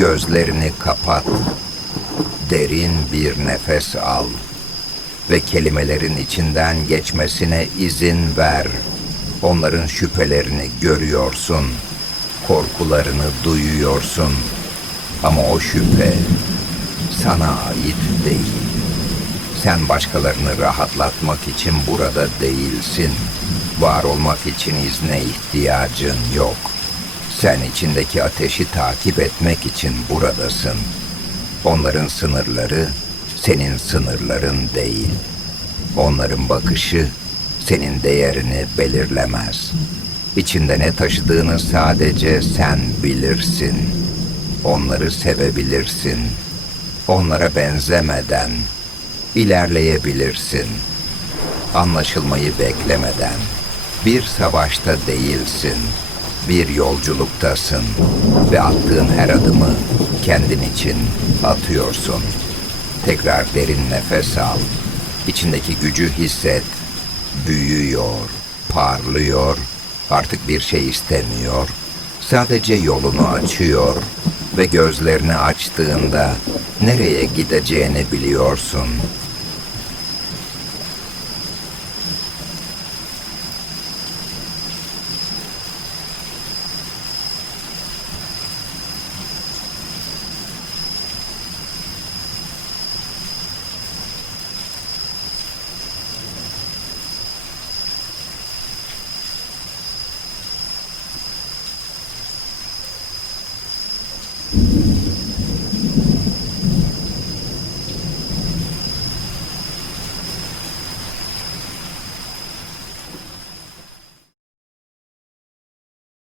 Gözlerini kapat. Derin bir nefes al. Ve kelimelerin içinden geçmesine izin ver. Onların şüphelerini görüyorsun. Korkularını duyuyorsun. Ama o şüphe sana ait değil. Sen başkalarını rahatlatmak için burada değilsin. Var olmak için izne ihtiyacın yok. Sen içindeki ateşi takip etmek için buradasın. Onların sınırları senin sınırların değil. Onların bakışı senin değerini belirlemez. İçinde ne taşıdığını sadece sen bilirsin. Onları sevebilirsin. Onlara benzemeden ilerleyebilirsin. Anlaşılmayı beklemeden. Bir savaşta değilsin. Bir yolculuktasın ve attığın her adımı kendin için atıyorsun. Tekrar derin nefes al. İçindeki gücü hisset. Büyüyor, parlıyor. Artık bir şey istemiyor. Sadece yolunu açıyor ve gözlerini açtığında nereye gideceğini biliyorsun.